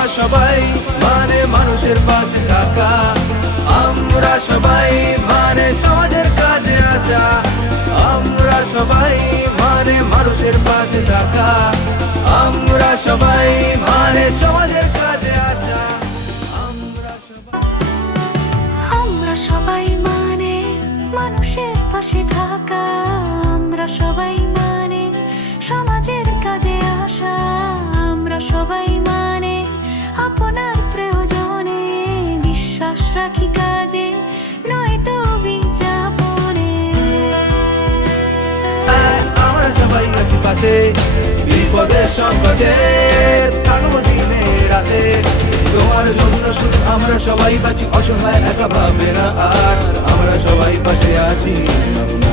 আমরা সবাই মানে মানুষের পাশে থাকা, আমরা সবাই মানে সমাজের কাজে আসা, আমরা সবাই মানে মানুষের পাশে থাকা, আমরা সবাই মানে সমাজের কাজে আসা, আমরা সবাই মানে মানুষের পাশে থাকা, আমরা সবাই মানে সমাজের কাজে আসা, আমরা সবাই মানে আপনার প্রয়োজনে বিশ্বাস রাখি কাজে নয়তো বিজ্ঞাপনে। আমরা সবাই আছি পাশে, বিপদের সংকটে থাকবো দিনে রাতে, তোমার জন্য শুধু আমরা সবাই বাঁচি, অসহায় একা ভাবে না আর, আমরা সবাই পাশে আছি ভাবনা।